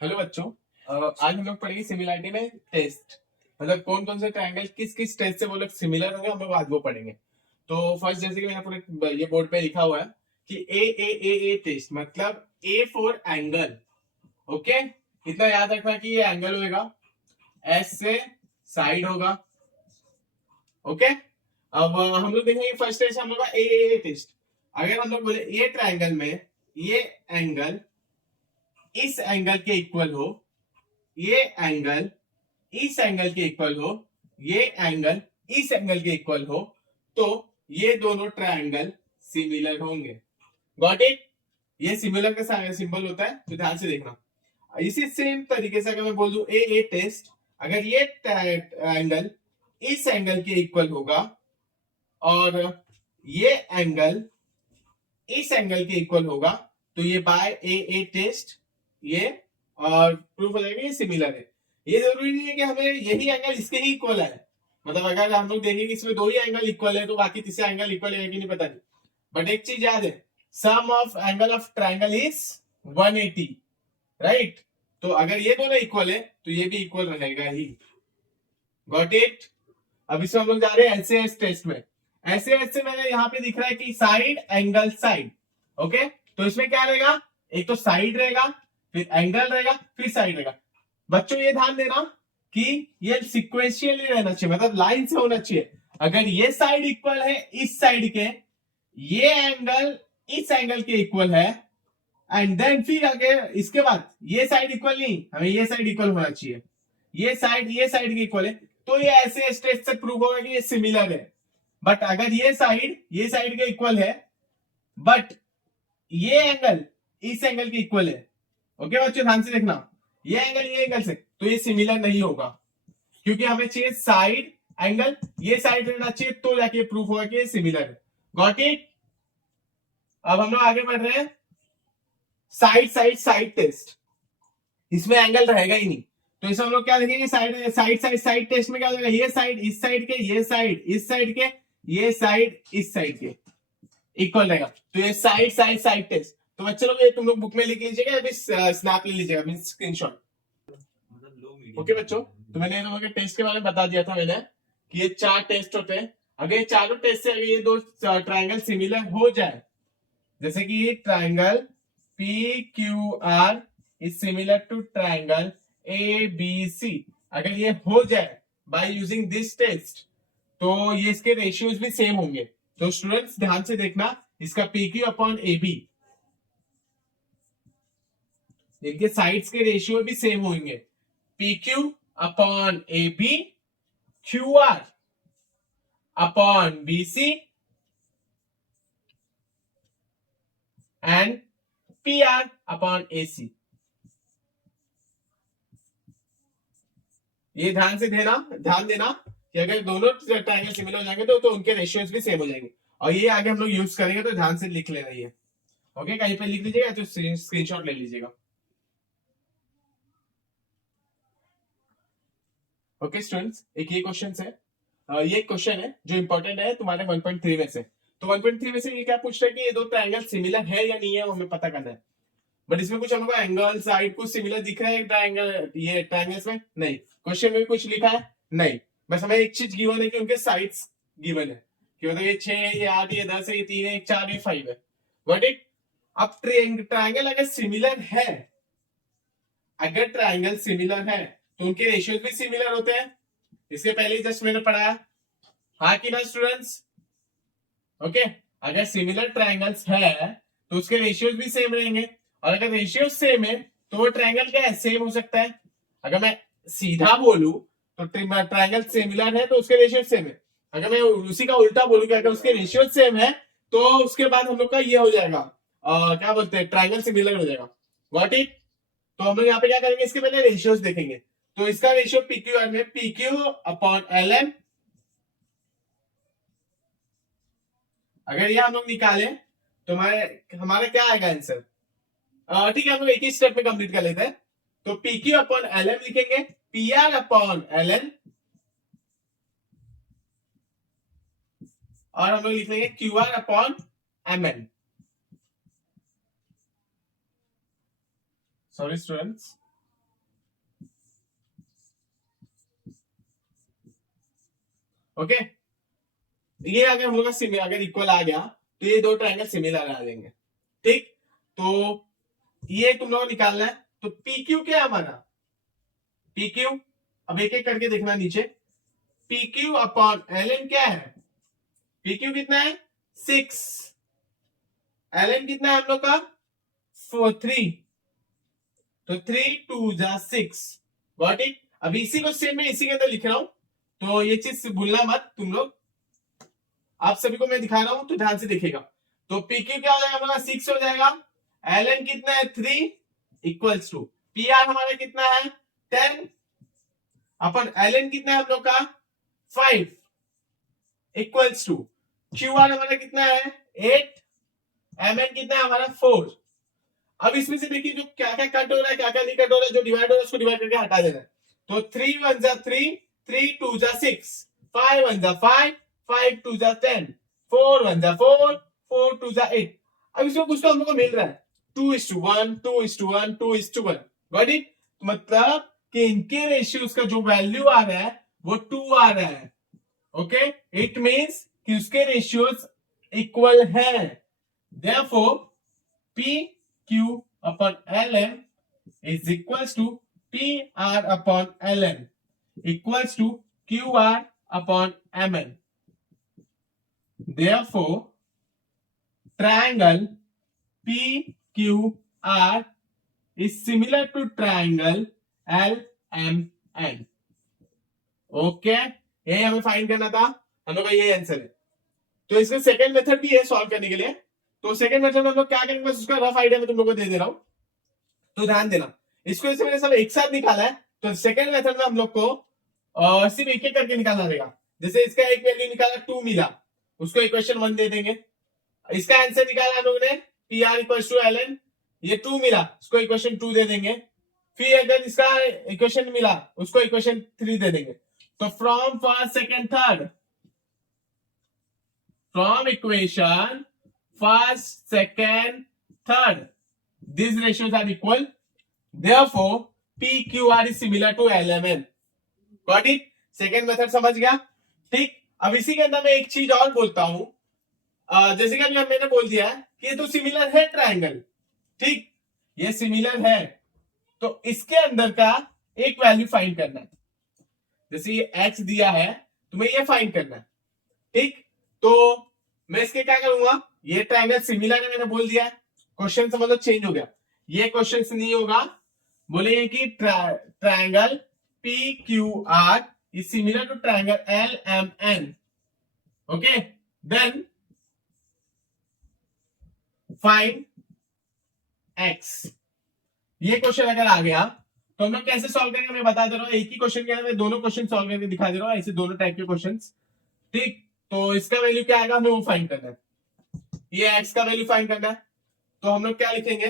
Hello बच्चों। आज हम लोग पढ़ेंगे सिमिलरिटी में टेस्ट। मतलब कौन कौन से ट्रायंगल किस किस टेस्ट से वो लोग सिमिलर होंगे, हम लोग आज वो पढ़ेंगे। तो फर्स्ट, जैसे कि मैंने पूरे ये बोर्ड पे लिखा हुआ है कि ए टेस्ट मतलब ए फॉर एंगल। ओके, इतना याद रखना कि ये एंगल होगा, एस से साइड होगा। ओके, अब हम लोग देखेंगे फर्स्ट टेस्ट हम लोग का ए टेस्ट। अगर हम लोग बोले ये ट्रायंगल में ये एंगल इस एंगल के इक्वल हो, ये एंगल इस एंगल के इक्वल हो, ये एंगल इस एंगल के इक्वल हो, तो ये दोनों ट्रायंगल सिमिलर होंगे। Got it? ये सिमिलर का सिंबल होता है, तो ध्यान से देखना। इसी सेम तरीके से अगर मैं बोल दूं ए टेस्ट, अगर ये एंगल इस एंगल के इक्वल होगा और ये एंगल इस एंगल के इक्वल होगा, तो ये बाय ए टेस्ट ये और प्रूफ हो जाएगा ये सिमिलर है। ये जरूरी नहीं है कि हमें यही एंगल इसके ही इक्वल है। मतलब अगर हम लोग देखेंगे इसमें दो ही एंगल इक्वल है तो बाकी तीसरा एंगल इक्वल है कि नहीं पता नहीं। बट एक चीज याद है, sum of angle of triangle is 180, right? तो अगर ये दोनों इक्वल है तो ये भी इक्वल रहेगा ही। Got it? अब इसमें हम लोग जा रहे हैं एलसीएस टेस्ट में। एलसीएस से मैंने यहाँ पे दिख रहा है कि साइड एंगल साइड। ओके, तो इसमें क्या रहेगा? एक तो साइड रहेगा, फिर एंगल रहेगा, फिर साइड रहेगा। बच्चों ये ध्यान देना कि ये सिक्वेंशियली रहना चाहिए, मतलब लाइन से होना चाहिए। अगर ये साइड इक्वल है इस साइड के, ये एंगल इस एंगल के इक्वल है, एंड देन फिर अगर इसके बाद ये साइड इक्वल नहीं, हमें ये साइड इक्वल होना चाहिए, ये साइड के इक्वल है, तो ये ऐसे स्टेट से प्रूव होगा कि ये सिमिलर है। बट अगर ये साइड के इक्वल है बट ये एंगल इस एंगल के इक्वल है, ओके बच्चों ध्यान से देखना, ये एंगल से, तो ये सिमिलर नहीं होगा, क्योंकि हमें चाहिए साइड एंगल, ये साइड रहना चाहिए, तो जाके प्रूफ होगा कि ये सिमिलर है। Got it? अब हम लोग आगे बढ़ रहे हैं साइड टेस्ट। इसमें एंगल रहेगा ही नहीं, तो इसमें हम लोग क्या देखेंगे? साइड टेस्ट में क्या होगा? ये साइड इस साइड के, ये साइड इस साइड के, ये साइड इस साइड के इक्वल रहेगा, तो ये साइड टेस्ट। तो बच्चे लोग ये तुम लोग बुक में लिख लीजिएगा या फिर स्नैप ले लीजिएगा, मीन स्क्रीनशॉट। ओके बच्चों, तो मैंने लोगों के टेस्ट के बारे में बता दिया था मैंने कि ये 4 टेस्ट होते हैं। अगर ये चारों टेस्ट से अगर ये दो ट्रायंगल सिमिलर हो जाए, जैसे कि ये triangle P Q R is similar to triangle A B C, अगर ये हो जाए बाय यूजिंग दिस टेस्ट, तो ये इसके रेशियोज भी सेम होंगे। तो स्टूडेंट्स ध्यान से देखना, इसका P Q upon A B, इनके साइड्स के रेशियो भी सेम होंगे। P Q upon A B, Q R upon B C and P R upon A C. ये ध्यान देना कि अगर दोनों ट्रायंगल सिमिलर हो जाएंगे तो उनके रेशियोज भी सेम हो जाएंगे। और ये आगे हम लोग यूज करेंगे, तो ध्यान से लिख लेना ये। ओके, कहीं पे लिख लीजिएगा तो स्क्रीनशॉट ले लीजिएगा। ओके स्टूडेंट्स, एक ये क्वेश्चन है, ये क्वेश्चन है जो इंपॉर्टेंट है तुम्हारे 1.3 में से। तो 1.3 में से ये क्या पूछ रहा है कि ये दो ट्रायंगल सिमिलर है या नहीं है, वो हमें पता करना है। बट इसमें कुछ हमको एंगल साइड कुछ सिमिलर दिख रहा है ट्रायंगल, ये ट्रायंगल्स में नहीं। क्वेश्चन में कुछ लिखा है नहीं, बस हमें एक चीज गिवन है कि उनके साइड्स गिवन है, कि मतलब ये 6 है, ये 8 है, ये 10 है, ये 3 है, ये 4 है, 5 है। What it? अब ट्रायंगल अगर सिमिलर है, अगर ट्रायंगल सिमिलर है तो उनके रेशियोज भी सिमिलर होते हैं। इसके पहले जस्ट मैंने पढ़ाया, हाँ कि ना स्टूडेंट्स? ओके, अगर सिमिलर ट्रायंगल्स है तो उसके रेशियोज भी सेम रहेंगे, और अगर रेशियो सेम है तो वो ट्रायंगल क्या है? सेम हो सकता है। अगर मैं सीधा बोलूं तो ट्रायंगल सिमिलर है तो उसके रेशियो सेम है। अगर मैं उसी का उल्टा बोलूं कि अगर उसके रेशियो सेम है तो उसके बाद हम लोग का ये हो जाएगा, क्या बोलते हैं, ट्रायंगल सिमिलर हो जाएगा। What it? तो हम लोग यहाँ पे क्या करेंगे, इसके पहले रेशियोज देखेंगे। तो इसका रेशियो पीक्यू में पीक्यू अपॉन एल एम, अगर ये हम लोग निकालें तो हमारा क्या आएगा आंसर? ठीक है, हम लोग एक ही स्टेप में कंप्लीट कर लेते हैं। तो P Q upon L M लिखेंगे, P R upon L N, और हम लोग लिख लेंगे Q R upon M N. Sorry students, okay, ये अगर हम लोग का अगर इक्वल आ गया तो ये दो ट्रायंगल सिमिलर आ जाएंगे। ठीक, तो ये तुम लोग निकालना है। तो पी क्यू क्या है हमारा, पी क्यू, अब एक एक करके देखना नीचे। P Q upon L N क्या है, पी क्यू कितना है 6, एल एन कितना है हम लोग का 3, तो 3 2 जा 6, गॉट इट। अब इसी को सेम में इसी के अंदर लिख रहा हूं, तो ये चीज भूलना मत तुम लोग, आप सभी को मैं दिखा रहा हूं तो ध्यान से देखिएगा। तो पी क्यू क्या हो जाएगा हमारा 6 हो जाएगा, एल एन कितना है 3 इक्वल्स टू पी आर हमारा कितना है 10 अपन एल एन कितना है हम लोग का 5 इक्वल्स टू क्यू आर हमारा कितना है 8, एम एन कितना है हमारा 4। अब इसमें से देखिए जो क्या क्या कट हो रहा है क्या क्या नहीं कट हो रहा है, जो डिवाइड हो रहा है उसको डिवाइड करके हटा देना है। तो 3 1 जा 3, 3 2 जा 6, 5 1 जा 5, 5 2 जा 10, 4 1 जा 4, 4 2 जा 8। अब इसमें कुछ तो हम लोग को मिल रहा है 2:1, 2:1, 2:1, गॉट इट। मतलब कि इनके रेशियोज का जो वैल्यू आ रहा है वो 2 आ रहा है। ओके, इट मींस कि उसके रेशियोज इक्वल है। Therefore P Q upon L M is equals to PR upon LN equals to QR upon MN. Therefore, triangle PQR is similar to triangle LMN. Okay, ये हमें find करना था, हम लोग का ये आंसर है। तो इसका सेकंड मेथड भी है सॉल्व करने के लिए। तो सेकंड मेथड में हम लोग क्या करेंगे, बस उसका रफ आइडिया मैं तुम लोगों को दे दे रहा हूं, तो ध्यान देना। इसको जैसे मैंने सब एक साथ निकाला है, तो सेकंड मेथड में हम लोग को सिर्फ एक एक करके निकालना रहेगा। जैसे इसका एक वैल्यू निकाला 2 मिला, उसको इक्वेशन 1 दे देंगे। इसका आंसर निकाला हम लोगों ने P R equals to L N, ये 2 मिला, उसको इक्वेशन 2 दे देंगे। फिर अगर इसका इक्वेशन मिला उसको इक्वेशन 3 दे देंगे। तो from first second third, from equation first second third, these ratios are equal, therefore PQR is similar to LMN. Got it? Second method समझ गया। ठीक, अब इसी के अंदर मैं एक चीज और बोलता हूं, जैसे कि अभी मैंने बोल दिया कि ये तो सिमिलर है ट्रायंगल, ठीक, ये सिमिलर है, तो इसके अंदर का एक वैल्यू फाइंड करना है। जैसे ये x दिया है, तुम्हें ये फाइंड करना है। ठीक, तो मैं इसके क्या करूंगा, ये ट्रायंगल सिमिलर है मैंने बोल दिया है, क्वेश्चन से मतलब चेंज हो गया, ये क्वेश्चन नहीं होगा, बोलेंगे कि triangle P Q R is similar to triangle L M N. Okay, then find X. ये क्वेश्चन अगर आ गया तो हम लोग कैसे सॉल्व करेंगे मैं बता दे रहा हूं, एक ही क्वेश्चन के अंदर दोनों क्वेश्चन सॉल्व करके दिखा दे रहा हूं, ऐसे दोनों टाइप के क्वेश्चन। ठीक, तो इसका वैल्यू क्या आएगा हमें वो फाइंड करना है, ये एक्स का वैल्यू फाइंड करना है। तो हम लोग क्या लिखेंगे,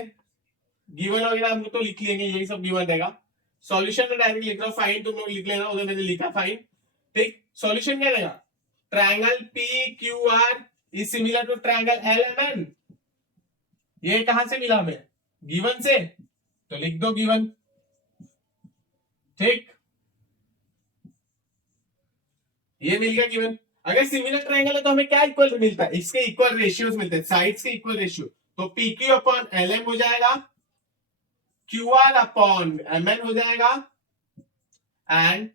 गिवन वगैरह हम लोग तो लिख लेंगे, यही सब गिवन रहेगा। सॉल्यूशन में डायरेक्ट लिख रहा हूं, फाइंड तुम लोग लिख लेना, उधर मैंने लिखा फाइंड। ठीक, सॉल्यूशन क्या रहेगा, triangle P Q R is similar to triangle L M N. ये कहां से मिला हमें, गिवन से, तो लिख दो गिवन। ठीक, ये मिल गया गिवन। अगर सिमिलर ट्रायंगल है तो हमें क्या इक्वल मिलता है, इसके इक्वल रेशियोज मिलते हैं, साइड्स के इक्वल रेशियो। तो P Q upon L M हो जाएगा, Q R upon M N हो जाएगा, and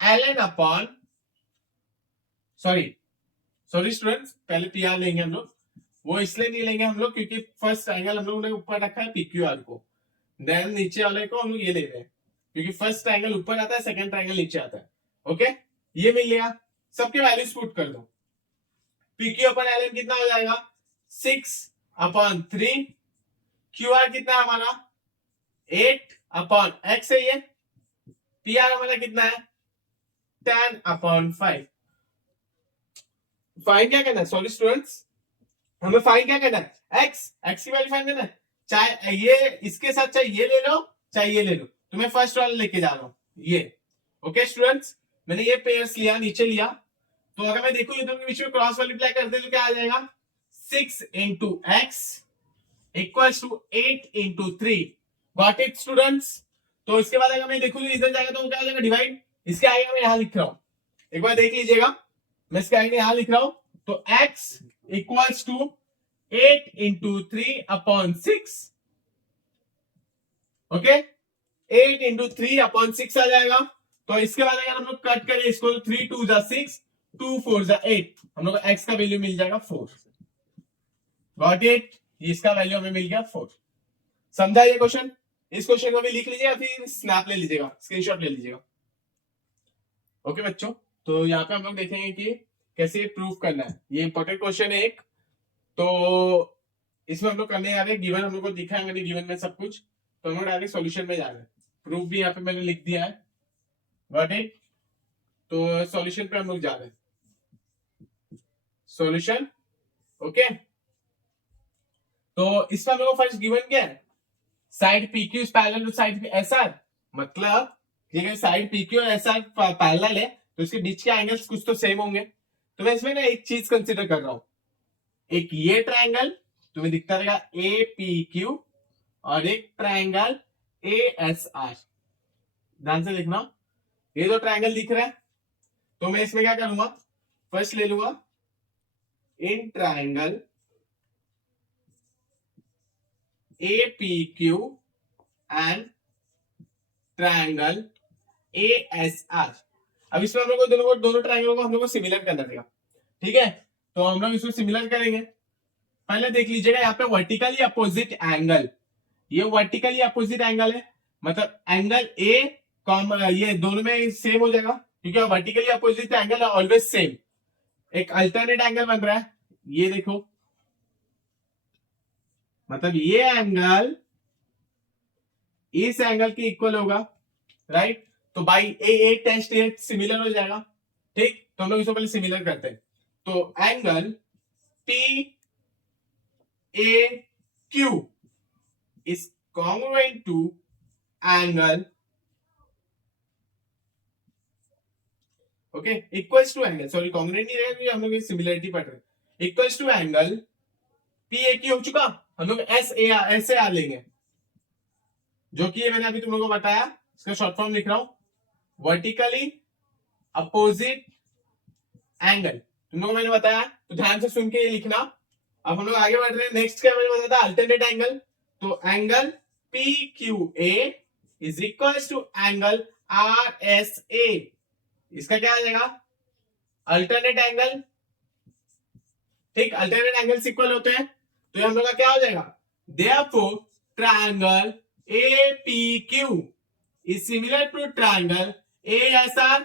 L N upon sorry students, पहले पी आर लेंगे हम लोग, वो इसलिए नहीं लेंगे हम लोग क्योंकि फर्स्ट ट्रायंगल हम लोग ने ऊपर रखा है पी क्यू आर को, देन नीचे वाले को हम लोग ये ले रहे हैं क्योंकि फर्स्ट ट्रायंगल ऊपर आता है, सेकंड ट्रायंगल नीचे आता है। ओके, ये मिल गया, सबके वैल्यूज पुट कर दो। P Q upon L N कितना हो जाएगा 6/3, क्यू आर कितना हमारा 8/x है, ये पी आर हमारा कितना है 10/5। फाइंड क्या करना है, सॉरी स्टूडेंट्स, हमें फाइंड क्या करना है, एक्स की वैल्यू फाइंड करना है। चाहे ये इसके साथ चाहे ये ले लो चाहे ये ले लो, तो मैं फर्स्ट वाला लेके जा रहा हूं ये। ओके स्टूडेंट्स, मैंने ये पेयर्स लिया, नीचे लिया, तो अगर मैं देखूं ये दोनों के बीच में क्रॉस मल्टीप्लाई कर दे तो क्या आ जाएगा 6 into x equals to 8 into 3। Got it students. तो इसके बाद अगर मैं देखूं तो इधर जाएगा तो क्या हो जाएगा डिवाइड, इसके आगे मैं यहां लिख रहा हूं, एक बार देख लीजिएगा। मैं इसका आगे यहां लिख रहा हूं, तो x equals to 8 into 3/6, okay, 8 into 3/6 आ जाएगा। तो इसके बाद अगर हम लोग कट करें इसको, तो 3 2 जा 6, 2 4 जा 8, हम लोग को x का वैल्यू मिल जाएगा 4। Got it? इसका वैल्यू हमें मिल गया 4। समझा ये क्वेश्चन? इस क्वेश्चन को भी लिख लीजिएगा, फिर स्नैप ले लीजिएगा, स्क्रीनशॉट ले लीजिएगा। ओके बच्चों, तो यहाँ पे हम लोग देखेंगे कि कैसे प्रूव करना है। ये इंपॉर्टेंट क्वेश्चन है एक, तो इसमें हम लोग करने जा रहे हैं, गिवन हम लोग को दिखा है मैंने गिवन में सब कुछ, तो हम लोग डायरेक्ट सॉल्यूशन में जा रहे हैं। प्रूफ भी यहाँ पे मैंने लिख दिया है, गॉट इट? तो सॉल्यूशन पे हम लोग जा रहे हैं, सॉल्यूशन। ओके, तो इसमें हम लोग को फर्स्ट गिवन क्या है, side PQ is parallel to side SR, मतलब साइड PQ और SR पैरेलल है, तो इसके बीच के एंगल्स कुछ तो सेम होंगे। तो मैं इसमें ना एक चीज कंसीडर कर रहा हूं, एक ये ट्रायंगल तुम्हें दिखता रहेगा APQ, और एक ट्रायंगल ASR। ध्यान से देखना, ये जो ट्रायंगल दिख रहा है, तो मैं इसमें क्या करूंगा, फर्स्ट ले लूंगा in triangle APQ and triangle ASR। अब इसमें हम लोग दोनों ट्रायंगलों को हम लोग को सिमिलर करना पड़ेगा, ठीक है? तो हम लोग इसको सिमिलर करेंगे। पहले देख लीजिएगा यहाँ पे वर्टिकली अपोजिट एंगल, ये वर्टिकली अपोजिट एंगल है, मतलब एंगल ए कॉमन, ये दोनों में सेम हो जाएगा, क्योंकि वर्टिकली अपोजिट एंगल है ऑलवेज सेम। एक अल्टरनेट एंगल बन रहा है, ये देखो, मतलब ये एंगल इस एंगल के इक्वल होगा, राइट? तो बाई ए टेस्ट सिमिलर हो जाएगा, ठीक? तो हम लोग इसको पहले सिमिलर करते हैं। तो angle PAQ is congruent to angle, okay, equals to angle, sorry congruent नहीं रहेगा, हम लोग सिमिलरिटी पढ़ रहे हैं। इक्वल्स टू एंगल PAQ हो चुका, हम लोग SAR लेंगे, जो कि मैंने अभी तुम लोगों को बताया, इसका शॉर्ट फॉर्म लिख रहा हूं, वर्टिकली अपोजिट एंगल। तुम लोगों को मैंने बताया, तो ध्यान से सुन के ये लिखना। अब हम लोग आगे बढ़ रहे हैं, नेक्स्ट क्या मैंने बताया था, अल्टरनेट एंगल। तो angle PQA is equals to angle RSA, इसका क्या आ जाएगा, अल्टरनेट एंगल, ठीक? अल्टरनेट एंगल्स इक्वल होते हैं, तो ये हम लोग का क्या हो जाएगा, therefore triangle APQ is similar to triangle ASR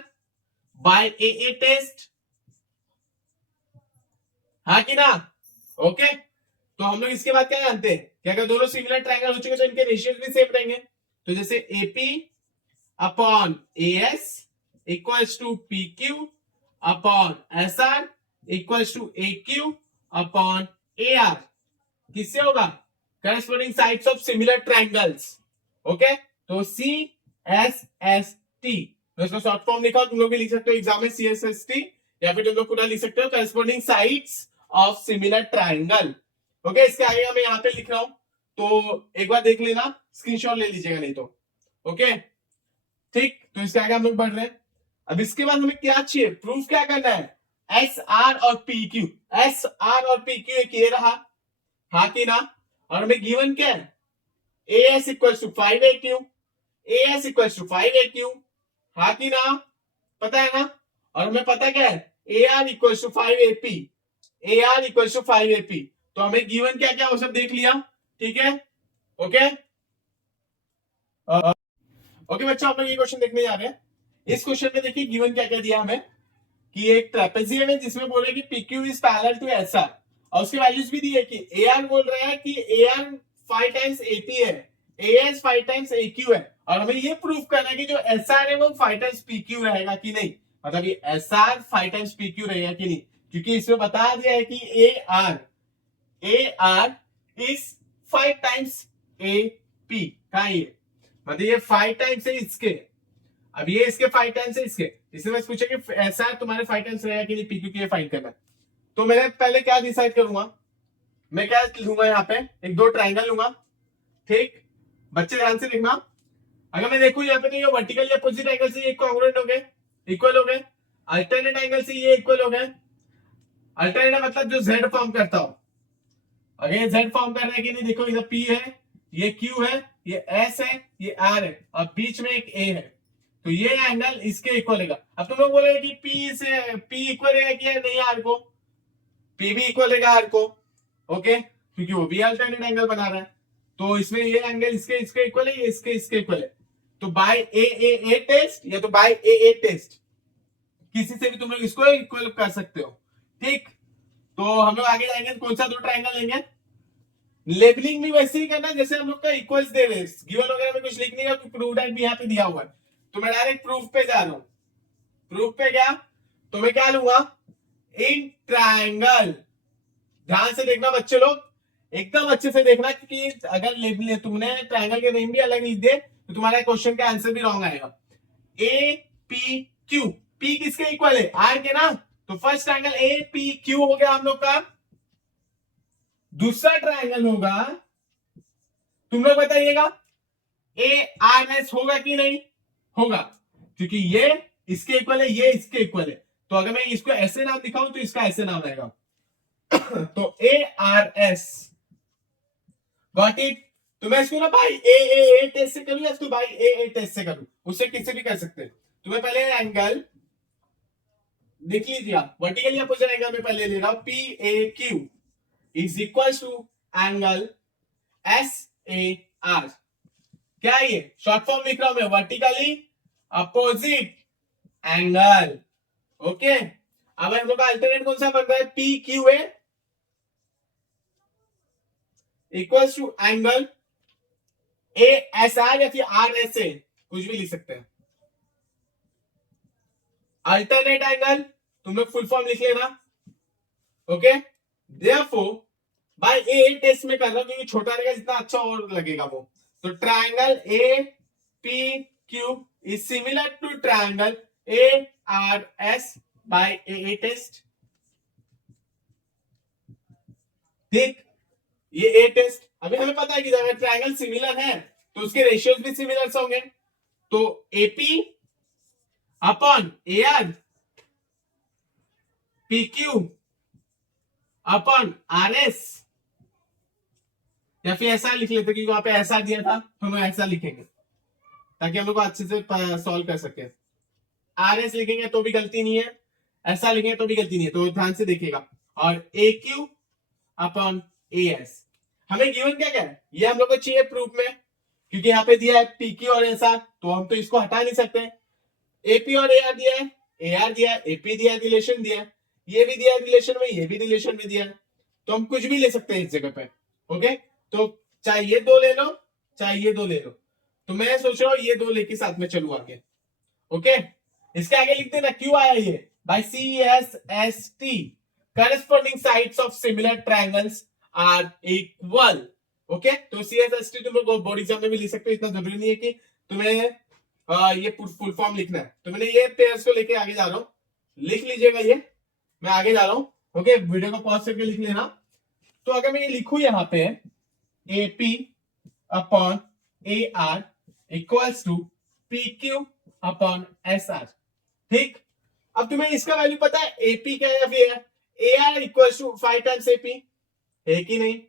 by AA test, हाँ कि ना? ओके, तो हम लोग इसके बाद क्या जानते हैं कि अगर दोनों सिमिलर ट्रायंगल हो चुके तो इनके रेशियोज भी सेम रहेंगे। तो जैसे AP upon AS equals to PQ upon SR equals to AQ upon AR, किससे होगा, corresponding sides of similar triangles. Okay, तो CSST, तो इसका शॉर्ट फॉर्म लिखा, तुम लोग भी लिख सकते हो एग्जाम में CSST, या फिर तुम लोग पूरा लिख सकते हो corresponding sides of similar triangle. Okay, इसके आगे मैं यहाँ पे लिख रहा हूं, तो एक बार देख लेना, स्क्रीनशॉट ले लीजिएगा नहीं तो। ओके, ठीक, तो इसके आगे हम लोग बढ़ रहे हैं। अब इसके बाद हमें क्या चाहिए, प्रूफ क्या करना है, SR और PQ, SR और PQ एक ये रहा, हाँ कि ना? और हमें गिवन क्या है, AS equals to 5AQ, AS equals to 5AQ, हाँ कि ना? पता है ना? और हमें पता क्या है, AR equals to 5AP, AR equals to 5AP। तो हमें गिवन क्या क्या वो सब देख लिया, ठीक है? ओके, ओके बच्चा, हम लोग ये क्वेश्चन देखने जा रहे हैं। इस क्वेश्चन में देखिए गिवन क्या क्या दिया हमें, कि एक ट्रेपेजियम है जिसमें बोल रहे हैं कि PQ is parallel to SR, और उसके वैल्यूज भी दी है कि AR बोल रहा है कि AR 5 टाइम्स AP है, AS 5 टाइम्स AQ है, और हमें ये प्रूफ करना है कि जो SR है वो 5 टाइम्स PQ रहेगा कि नहीं, मतलब ये SR 5 टाइम्स PQ रहेगा कि नहीं, क्योंकि इसमें बता दिया है कि AR इज 5 टाइम्स AP का, ये मतलब ये 5 टाइम्स है इसके, अब ये इसके 5 टाइम्स है इसके, इसमें मैं पूछा कि ऐसा तुम्हारे 5 टाइम्स रहेगा कि नहीं, PQ के लिए फाइंड करना। तो मैं पहले क्या डिसाइड करूंगा, मैं क्या लूंगा, यहाँ पे एक दो ट्राइंगल लूंगा, ठीक? बच्चे ध्यान से देखना, अगर मैं देखूं यहाँ पे तो ये वर्टिकल या अपोजिट एंगल से ये कॉन्ग्रुएंट हो गए, इक्वल हो गए, अल्टरनेट एंगल से ये इक्वल हो गए। अल्टरनेट मतलब जो जेड फॉर्म करता हो। अगर ये जेड फॉर्म कर रहा है कि नहीं, देखो इधर पी है, ये क्यू है, ये एस है, ये आर है, और बीच में एक ए है, तो ये एंगल इसके इक्वल है। अब तुम लोग बोले कि पी से पी इक्वल है कि नहीं आर को, पी भी इक्वल है आर को, ओके, क्योंकि वो भी अल्टरनेट एंगल बना रहा है। तो इसमें ये एंगल इसके इसके इक्वल है, ये इसके इक्वल है। तो बाय ए टेस्ट या तो बाय ए टेस्ट, किसी से भी तुम लोग इसको इक्वल कर सकते हो। ठीक, तो हम लोग आगे जाएंगे, कौन सा दो ट्रायंगल लेंगे। लेबलिंग भी वैसे ही करना जैसे हम लोग का इक्वल्स दे रहे हैं, गिवन वगैरह में कुछ लिखने का, प्रूफ दैट भी यहाँ पे दिया हुआ है। तो मैं डायरेक्ट प्रूफ पे जा रहा हूं। प्रूफ पे गया तो मैं क्या लूंगा, इन ट्रायंगल। ध्यान से देखना बच्चे लोग, एकदम अच्छे से देखना, क्योंकि अगर लेबल तुमने ट्रायंगल के नेम भी अलग लिख दे तो तुम्हारा क्वेश्चन का आंसर भी रॉन्ग आएगा। ए पी क्यू, पी किसके इक्वल है, आर के ना, तो first triangle A P Q हो गया हम लोग का। दूसरा ट्रायंगल होगा, तुम लोग बताइएगा, ए आर एस होगा कि नहीं होगा, क्योंकि ये इसके इक्वल है, ये इसके इक्वल है। तो अगर मैं इसको ऐसे नाम दिखाऊं तो इसका ऐसे नाम आएगा। तो ए आर एस, गॉट इट। तो मैं इसको ना भाई ए टेस्ट से करूं या इसको भाई ए टेस्ट से करूं, उससे किससे भी कर सकते हैं। तो मैं पहले एंगल देख लीजिए, वर्टिकली अपोजिट एंगल में पहले ले रहा हूं, P A Q is equal to angle S A R. क्या है ये, शॉर्ट फॉर्म लिख रहा हूं मैं, वर्टिकली अपोजिट एंगल, ओके। अब हम लोग का अल्टरनेट कौन सा बन रहा है, P Q A equals to angle A S R या फिर आर एस ए, कुछ भी लिख सकते हैं। अल्टरनेट एंगल तुम लोग फुल फॉर्म लिख लेना, okay. Therefore by A test में कर रहा हूं क्योंकि छोटा रहेगा जितना अच्छा और लगेगा वो। तो triangle A P Q is similar to triangle A R S by A test. ठीक, ये ए टेस्ट। अभी हमें पता है कि अगर ट्रायंगल सिमिलर है तो उसके रेशियोज भी सिमिलर होंगे। तो AP upon A are, P Q upon R S, या फिर ऐसा लिख लेते क्योंकि वहां पे ऐसा दिया था तो हम ऐसा लिखेंगे ताकि हम लोग को अच्छे से सॉल्व कर सके। आर एस लिखेंगे तो भी गलती नहीं है, ऐसा लिखेंगे तो भी गलती नहीं है, तो ध्यान से देखिएगा। और ए क्यू अपॉन ए एस, हमें गिवन क्या क्या है, ये हम लोग को चाहिए प्रूफ में, क्योंकि यहाँ पे दिया है पी क्यू और एस आर, तो हम तो इसको हटा नहीं सकते। एपी और ए आर दिया है, ए आर दिया है, एपी दिया है, रिलेशन दिया है, ये भी दिया है रिलेशन में, ये भी रिलेशन में दिया है, तो हम कुछ भी ले सकते हैं इस जगह पे, ओके। तो चाहे ये दो ले लो, चाहे ये दो ले लो, तो मैं सोच रहा हूं ये दो लेके साथ में चलू आगे, ओके। इसके आगे लिख देना क्यों आया ये, by C S S T corresponding sides of similar triangles are equal, okay. तो सी एस एस टी तुम लोग बोर्ड एग्जाम में भी लिख सकते हो, इतना जरूरी नहीं है कि तुम्हें ये फुल फॉर्म लिखना है। तो मैंने ये पेयर्स को लेके आगे जा रहा हूं, लिख लीजिएगा ये, मैं आगे जा रहा हूं, ओके। वीडियो को पॉज करके लिख लेना। तो अगर मैं ये लिखूं यहाँ पे A P upon A R equals to P Q upon S R, ठीक। अब तुम्हें इसका वैल्यू पता है एपी क्या है या फिर A R equals to 5 times AP, है कि नहीं।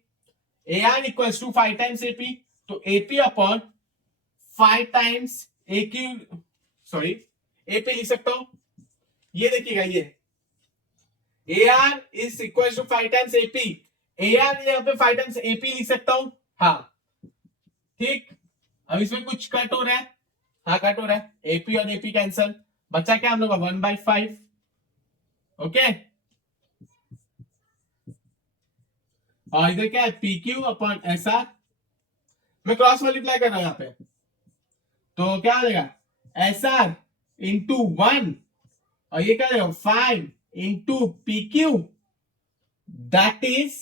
A R equals to 5 times AP, तो AP upon 5 times A Q, sorry AP लिख सकता हूं। ये देखिएगा, ये A R is equal to 5 times AP, A R यहाँ पे 5 टाइम्स एपी लिख सकता हूं, हाँ, ठीक। अब इसमें कुछ कट हो रहा है, हाँ कट हो रहा है, एपी और एपी कैंसल, बचा क्या हम लोग का 1/5, ओके। और इधर क्या है P Q upon S are, मैं क्रॉस मल्टीप्लाई कर रहा हूं यहाँ पे, तो क्या हो जाएगा एस आर इंटू 1, और ये क्या हो 5 into P Q, that is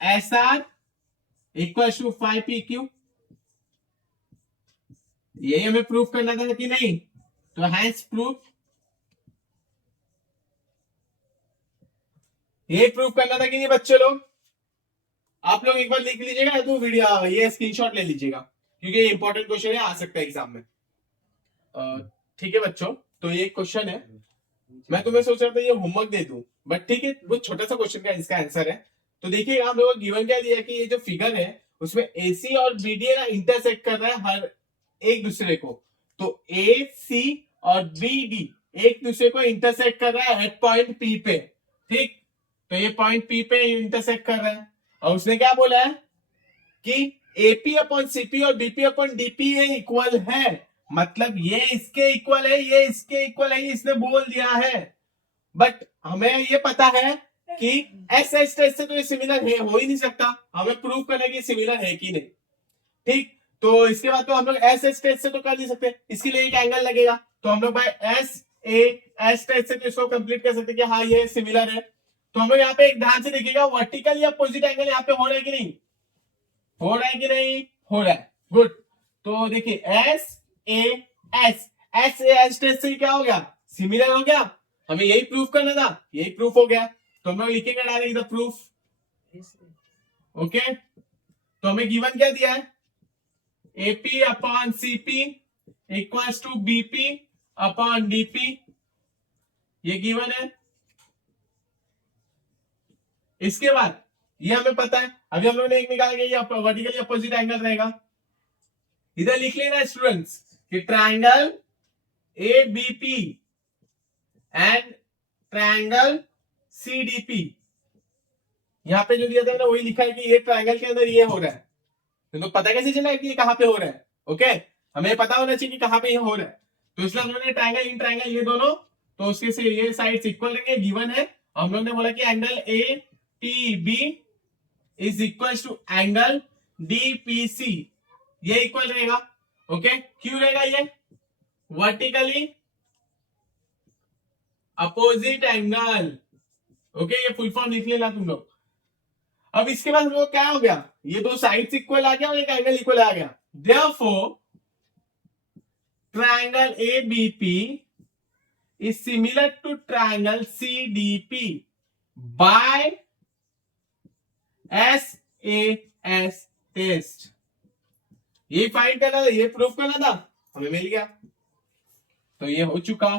S R equal to 5 P Q. यही हमें प्रूफ करना था कि नहीं, तो हैंस प्रूफ, ये प्रूफ करना था कि नहीं बच्चे लोग। आप लोग एक बार लिख लीजिएगा तो वीडियो ये स्क्रीनशॉट ले लीजिएगा, क्योंकि इंपॉर्टेंट क्वेश्चन है, आ सकता है एग्जाम में, ठीक है बच्चों। तो ये क्वेश्चन है, मैं तुम्हें सोच रहा था ये होमवर्क दे दूं, बट ठीक है, वो छोटा सा क्वेश्चन का इसका आंसर है। तो देखिए हम लोग गिवन क्या दिया कि ये जो फिगर है उसमें AC और BD ना इंटरसेक्ट कर रहा है हर एक दूसरे को। तो AC और BD एक दूसरे को इंटरसेक्ट कर रहा है एट पॉइंट P पे, ठीक। तो ये पॉइंट P पे इंटरसेक्ट कर रहा है, और उसने क्या बोला है कि AP अपॉन CP और BP अपॉन DP ये इक्वल है, मतलब ये इसके इक्वल है, ये इसके इक्वल है, ये इसने बोल दिया है। बट हमें ये पता है कि एस एस टेस्ट से तो ये सिमिलर है, हो ही नहीं सकता, हमें प्रूव करना है कि सिमिलर है कि नहीं, ठीक। तो इसके बाद तो हम लोग एस एस टेस्ट से तो कर नहीं सकते, इसके लिए एक एंगल लगेगा, तो हम लोग बाय एस टेस्ट से तो इसको कंप्लीट कर सकते कि हाँ ये सिमिलर है। तो हम लोग यहाँ पे एक ध्यान से देखिएगा, वर्टिकल या अपोजिट एंगल यहाँ पे हो रहा है कि नहीं, हो रहा है कि नहीं, हो रहा है, गुड। तो देखिए एस टेस्ट से क्या हो गया, सिमिलर हो गया, हमें यही प्रूफ करना था, यही प्रूफ हो गया। तो हम लोग लिखेंगे डायरेक्ट द प्रूफ, ओके। तो हमें गिवन क्या दिया है, AP upon CP equals to BP upon DP, ये गिवन है। इसके बाद ये हमें पता है, अभी हम लोगों ने एक निकाल के ये वर्टिकली अपोजिट एंगल रहेगा, इधर लिख लेना स्टूडेंट्स कि triangle ABP and triangle CDP, यहां पे जो दिया था ना वही लिखा है कि ये ट्रायंगल के अंदर ये हो रहा है, तो पता कैसे चला है कि ये कहां पे हो रहा है, ओके। हमें पता होना चाहिए कि कहां पे ये हो रहा है, तो इसलिए हम लोगों ने ट्रायंगल इन ट्रायंगल ये दोनों, तो उसके से ये साइड्स इक्वल रहेंगे, गिवन है। हम लोग ने बोला कि angle ATB is equal to angle DPC, ये इक्वल रहेगा, ओके। क्यों रहेगा ये, वर्टिकली अपोजिट एंगल, ओके, ये फुल फॉर्म लिख लेना तुम लोग। अब इसके बाद हम लोग क्या हो गया, ये दो साइड्स इक्वल आ गया और एक एंगल इक्वल आ गया, therefore triangle ABP is similar to triangle CDP by SAS test, ये फाइंड करना था, ये प्रूफ करना था, हमें मिल गया, तो ये हो चुका,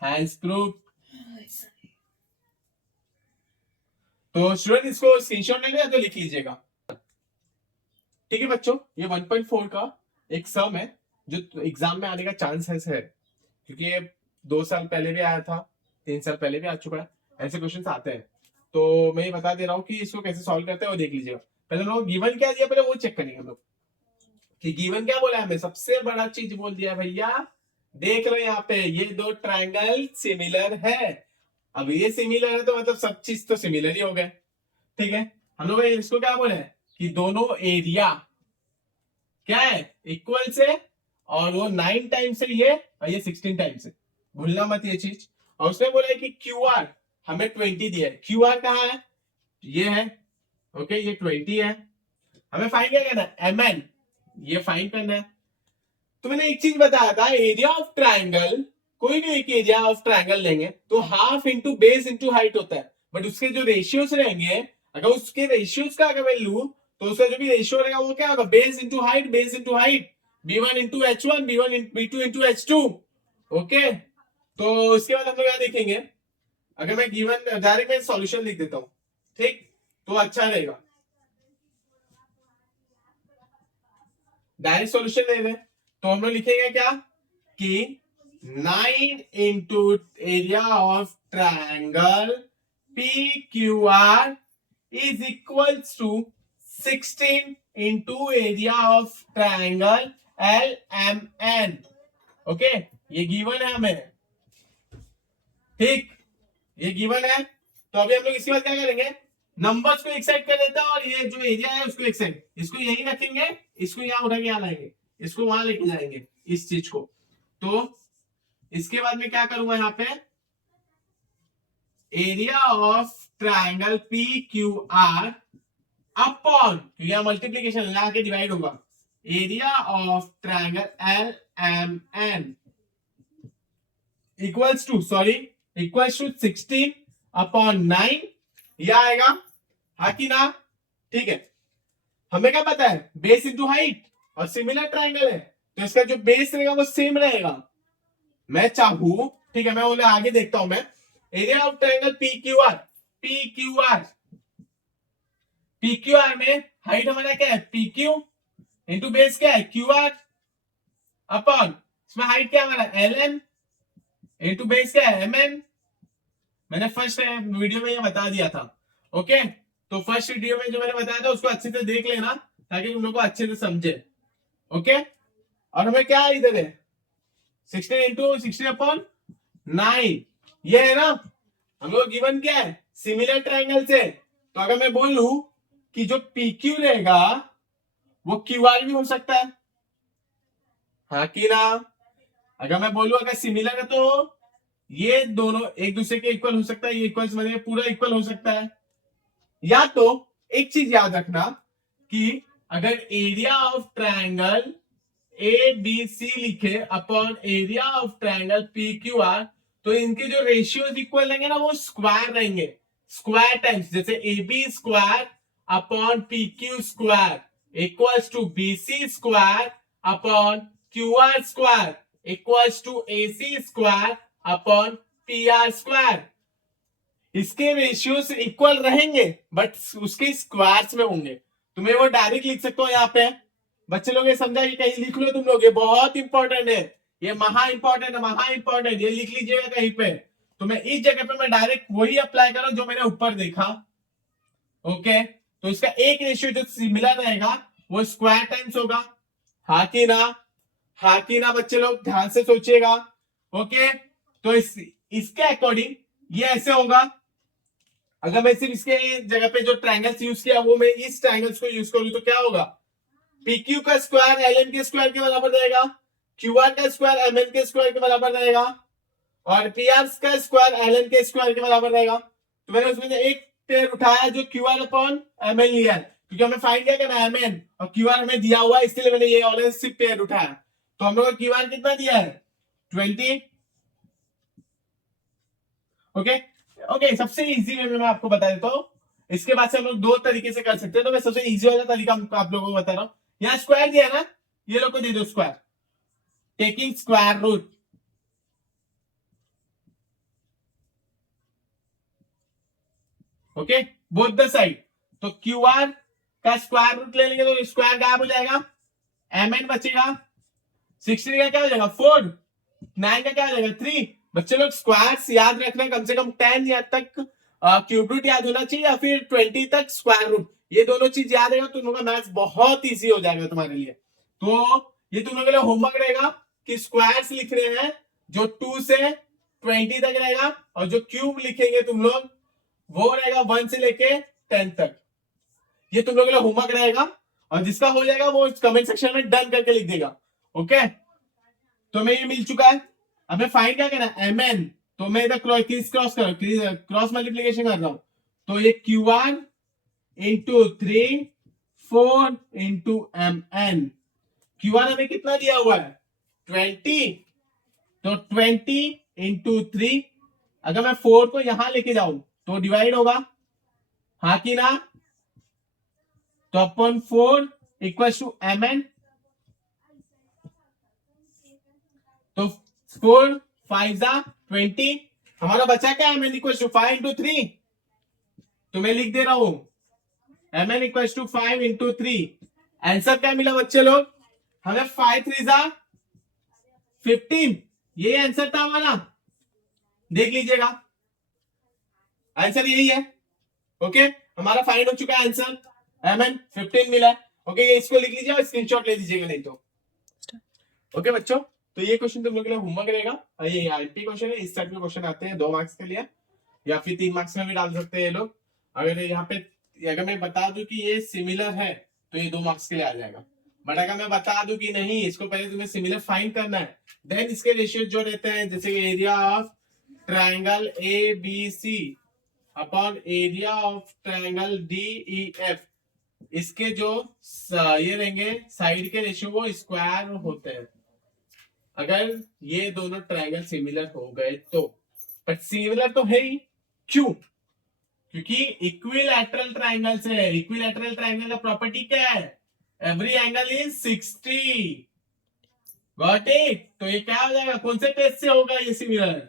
हैंस प्रूफ। तो स्टूडेंट इसको स्क्रीनशॉट लेंगे तो लिख लीजिएगा, ठीक है बच्चों। ये 1.4 का एक सम है जो एग्जाम में आने का चांसेस है, क्योंकि ये 2 साल पहले भी आया था, 3 साल पहले भी आ चुका है, ऐसे क्वेश्चन आते हैं। तो मैं ये बता दे रहा हूँ कि इसको कैसे सॉल्व करते हैं वो देख लीजिएगा। पहले लोग गिवन क्या दिया, पहले वो चेक करेंगे हम लोग कि गिवन क्या बोला है हमें, सबसे बड़ा चीज बोल दिया भैया, देख लो यहाँ पे ये दो ट्रायंगल सिमिलर है। अब ये सिमिलर है तो मतलब सब चीज तो सिमिलर ही हो गए, ठीक है। हम लोग इसको क्या बोले कि दोनों एरिया क्या है, इक्वल से, और वो 9 टाइम्स से ये और ये 16 टाइम्स से, भूलना मत ये चीज। और उसने बोला है कि QR हमें 20 दिया है, QR कहाँ है, ये है, ओके, ये 20 है। हमें फाइंड क्या करना है, MN, ये फाइंड करना है। तो मैंने एक चीज बताया था, एरिया ऑफ ट्राइंगल, कोई भी एक एरिया ऑफ ट्राइंगल लेंगे तो half into base into height होता है, बट उसके जो रेशियोज रहेंगे, अगर उसके रेशियोज का अगर मैं लू तो उसका जो भी रेशियो रहेगा वो क्या होगा, base into height, base into height, B1 into H1, B2 into H2, okay. तो उसके बाद हम लोग यहाँ देखेंगे, अगर मैं गिवन डायरेक्ट मैं सॉल्यूशन लिख देता हूं, ठीक, तो अच्छा रहेगा, डायरेक्ट सॉल्यूशन ले रहे। तो हम लोग लिखेंगे क्या कि 9 into area of triangle PQR is equal to 16 into area of triangle LMN, okay. ये गिवन है हमें, ठीक, ये गिवन है। तो अभी हम लोग इसके बाद क्या करेंगे, नंबर्स को एक साइड कर देते हैं और ये जो एरिया है उसको एक साइड, इसको यही रखेंगे, इसको यहां उठा के यहां लाएंगे, इसको वहां लेके जाएंगे इस चीज को। तो इसके बाद में क्या करूंगा, यहाँ पे area of triangle PQR upon, यहां मल्टीप्लीकेशन लगा के डिवाइड होगा, area of triangle LMN equals to 16 upon 9, यह आएगा, हाँ कि ना, ठीक है। हमें क्या पता है, बेस इंटू हाइट, और सिमिलर ट्राइंगल है तो इसका जो बेस रहेगा वो सेम रहेगा, मैं चाहूं, ठीक है, मैं बोले आगे देखता हूं मैं, area of triangle P Q are, P Q are, P Q are में हाइट हमारा क्या है पी क्यू, इंटू बेस क्या है क्यू आर, अपॉन इसमें हाइट क्या है हमारा एल एन, इंटू बेस क्या है एम एन। मैंने फर्स्ट वीडियो में ये बता दिया था। ओके, तो फर्स्ट वीडियो में जो मैंने बताया था उसको अच्छे से देख लेना ताकि तुम लोग को अच्छे से समझे। ओके, और हमें क्या इधर है 16 इंटू 16/9, ये है ना हम लोग गिवन क्या है सिमिलर ट्रायंगल से। तो अगर मैं बोलूं कि जो PQ रहेगा वो QR भी हो सकता है, हाँ कि ना। अगर मैं बोलूं अगर सिमिलर है तो ये दोनों एक दूसरे के इक्वल हो सकता है, ये इक्वल मतलब पूरा इक्वल हो सकता है। या तो एक चीज याद रखना कि अगर एरिया ऑफ ट्रायंगल ABC लिखे upon area of triangle PQR, तो इनके जो रेशियोज इक्वल रहेंगे ना वो स्क्वायर रहेंगे, स्क्वायर टाइम्स, जैसे AB square upon PQ square equals to BC square upon QR square equals to AC square upon PR square. इसके रेशियोज इक्वल रहेंगे बट उसके स्क्वायर्स में होंगे। तुम्हें वो डायरेक्ट लिख सकते हो यहाँ पे। बच्चे लोग ये समझा कि कहीं लिख लो तुम लोग, ये बहुत इंपॉर्टेंट है, ये महा इंपॉर्टेंट है, महा इंपॉर्टेंट, ये लिख लीजिएगा कहीं पे। तो मैं इस जगह पे मैं डायरेक्ट वही अप्लाई कर रहा हूं जो मैंने ऊपर देखा। ओके, तो इसका एक रेशियो जो सिमिलर रहेगा वो स्क्वायर टाइम्स होगा, हाँ कि ना, हाँ कि ना बच्चे लोग ध्यान से सोचिएगा। ओके, तो इसके अकॉर्डिंग ये ऐसे होगा। अगर मैं सिर्फ इसके जगह पे जो ट्रायंगल्स यूज किया वो मैं इस ट्रायंगल्स को यूज करूं तो क्या होगा, PQ का स्क्वायर LN के स्क्वायर के बराबर रहेगा, QR का स्क्वायर MN के स्क्वायर के बराबर रहेगा, और PR का स्क्वायर LN के स्क्वायर के बराबर रहेगा। तो मैंने उसमें से एक पेयर उठाया जो QR अपॉन MN लिया है, क्योंकि हमें फाइंड क्या करना है MN, और QR हमें दिया हुआ है इसलिए मैंने ये ऑलरेडी सिर्फ पेयर उठाया। तो हम लोग को QR कितना दिया है 20। ओके, ओके, सबसे इजी वे में मैं आपको बता देता हूं। इसके बाद से हम लोग दो तरीके से कर सकते हैं, तो मैं सबसे इजी वाला तरीका आप लोगों को बता रहा हूं। यहाँ स्क्वायर दिया है ना, ये लोग को दे दो square, taking square root. Okay, both the side, तो QR का स्क्वायर रूट ले लेंगे तो स्क्वायर गायब हो जाएगा, MN बचेगा, 16 का क्या हो जाएगा 4, 9 का क्या हो जाएगा 3। बच्चे लोग स्क्वायर्स याद रखना, कम से कम 10 या तक क्यूब रूट याद होना चाहिए या फिर 20 तक स्क्वायर रूट, ये दोनों चीज याद रहेगा तो तुम लोग का मैथ्स बहुत इजी हो जाएगा तुम्हारे लिए। तो ये तुम लोग के लिए होमवर्क रहेगा कि स्क्वायर्स लिख रहे हैं जो 2 से 20 तक रहेगा, और जो क्यूब लिखेंगे तुम लोग वो रहेगा 1 से लेके 10 तक। ये तुम लोग के लिए होमवर्क रहेगा, और जिसका हो जाएगा वो कमेंट सेक्शन में डन करके लिख देगा। ओके, तो हमें ये मिल चुका है। हमें फाइंड क्या करना है MN, तो मैं इधर क्रॉस क्रॉस मल्टीप्लीकेशन कर रहा हूं, तो ये QR into 3 4 into MN। QR हमें कितना दिया हुआ है 20, तो 20 इंटू 3, अगर मैं 4 को यहां लेके जाऊं तो डिवाइड होगा, हाँ कि ना। तो अपन 4 इक्वल टू MN, तो 4 5 जा 20, हमारा बचा क्या MN इक्वल टू 5 इंटू 3, तो मैं लिख दे रहा हूं MN equal to 5 into 3। Answer क्या मिला बच्चे लोग, हमें 5 3 जा 15, ये आंसर था हमारा, देख लीजिएगा आंसर यही है। ओके, हमारा फाइंड हो चुका है आंसर, MN 15 मिला है। ओके, ये इसको लिख लीजिए और स्क्रीनशॉट ले लीजिएगा नहीं तो। ओके बच्चों, तो ये क्वेश्चन तुम लोग के लिए होमवर्क रहेगा, ये आईपी क्वेश्चन है, इस टाइप के क्वेश्चन आते हैं 2 मार्क्स के लिए या फिर 3 मार्क्स में भी डाल सकते हैं ये लोग। अगर यहाँ पे अगर मैं बता दूं कि ये सिमिलर है तो ये 2 मार्क्स के लिए आ जाएगा, बट अगर मैं बता दूं कि नहीं इसको पहले तुम्हें सिमिलर फाइंड करना है, देन इसके रेशियो जो रहते हैं जैसे area of triangle ABC upon area of triangle DEF, इसके जो ये रहेंगे साइड के रेशियो वो स्क्वायर होते हैं अगर ये दोनों ट्रायंगल सिमिलर हो गए तो। बट सिमिलर तो है ही, क्यों, क्योंकि इक्विलैटरल ट्रायंगल से, इक्विलैटरल ट्रायंगल का प्रॉपर्टी क्या है, every angle is 60। Got it. तो ये क्या हो जाएगा, कौन से टेस्ट से होगा ये सिमिलर?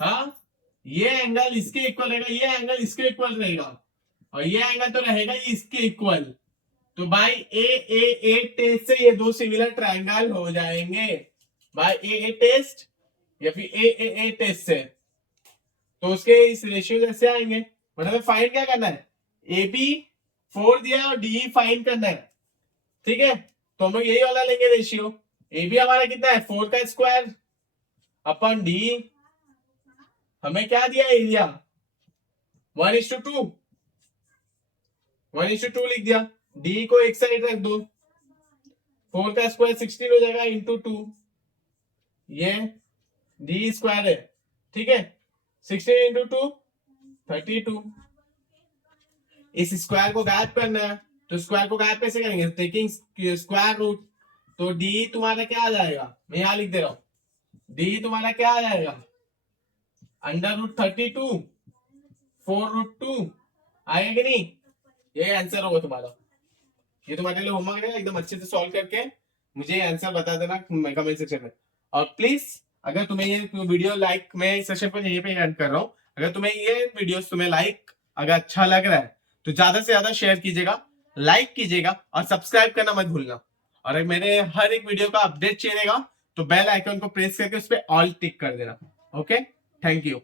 हाँ, ये एंगल इसके इक्वल रहेगा, ये एंगल इसके इक्वल रहेगा, और ये एंगल तो रहेगा ही इसके इक्वल। तो भाई ए टेस्ट से ये दो सिमिलर ट्रायंगल हो जाएंगे भाई, ए टेस्ट या फिर ए टेस्ट से। तो उसके इस रेशियो कैसे आएंगे, मतलब फाइंड क्या करना है, ए बी 4 दिया है और डी फाइंड करना है, ठीक है। तो हम लोग यही वाला लेंगे रेशियो, ए बी हमारा कितना है 4 का स्क्वायर अपन डी, हमें क्या दिया एरिया 1:2, 1:2 लिख दिया। डी को एक साइड रख दो, 4 का स्क्वायर 16 हो जाएगा इंटू 2, ये डी स्क्वायर है, ठीक है। 16 इंटू 2 32। इस स्क्वायर को गायब करना है, तो स्क्वायर को गायब कैसे करेंगे, टेकिंग स्क्वायर रूट। तो डी तुम्हारा क्या आ जाएगा, मैं यहां लिख दे रहा हूं, डी तुम्हारा क्या आ जाएगा √32 4√2 आएगा कि नहीं, ये आंसर होगा तुम्हारा। ये तुम्हारे लिए होमवर्क है, एकदम अच्छे से सॉल्व करके मुझे आंसर बता देना कमेंट सेक्शन में। और प्लीज अगर तुम्हें ये वीडियो लाइक, मैं इस सेशन को यहीं पे एंड कर रहा हूँ, अगर तुम्हें ये वीडियो तुम्हें लाइक अगर अच्छा लग रहा है तो ज्यादा से ज्यादा शेयर कीजिएगा, लाइक कीजिएगा और सब्सक्राइब करना मत भूलना। और अगर मेरे हर एक वीडियो का अपडेट चाहिएगा तो बेल आइकन को प्रेस करके उस पर ऑल टिक कर देना। Okay, thank you.